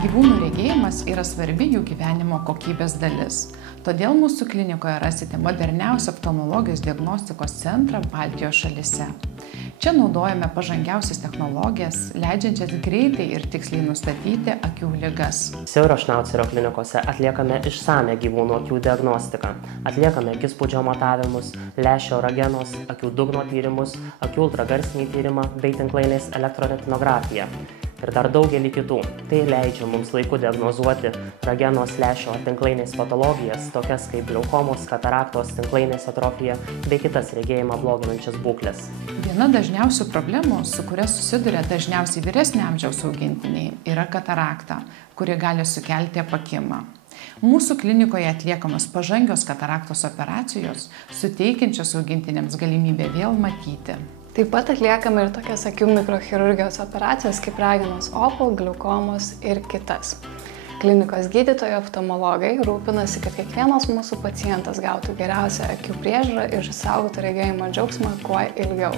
Gyvūnų regėjimas yra svarbi jų gyvenimo kokybės dalis. Todėl mūsų klinikoje rasite moderniausią oftalmologijos diagnostikos centrą Baltijos šalyse. Čia naudojame pažangiausias technologijas, leidžiančias greitai ir tiksliai nustatyti akių ligas. Siauro-Šnaucerio klinikose atliekame išsamią gyvūnų akių diagnostiką. Atliekame akispūdžio matavimus, lęšio ragenos, akių dugno tyrimus, akių ultragarsinį tyrimą bei tinklainės elektroretinografiją. Ir dar daugelį kitų. Tai leidžia mums laiku diagnozuoti ragenos, lęšio ar tinklainės patologijas, tokias kaip glaukomos, kataraktos, tinklainės atrofija bei kitas regėjimą bloginančias būkles. Viena dažniausių problemų, su kuria susiduria dažniausiai vyresnio amžiaus augintiniai, yra katarakta, kuri gali sukelti apakimą. Mūsų klinikoje atliekamos pažangios kataraktos operacijos, suteikiančios augintiniams galimybę vėl matyti. Taip pat atliekame ir tokias akių mikrochirurgijos operacijas kaip ragenos opų, glaukomos ir kitas. Klinikos gydytojai oftalmologai rūpinasi, kad kiekvienas mūsų pacientas gautų geriausią akių priežiūrą ir išsaugotų regėjimo džiaugsmą kuo ilgiau.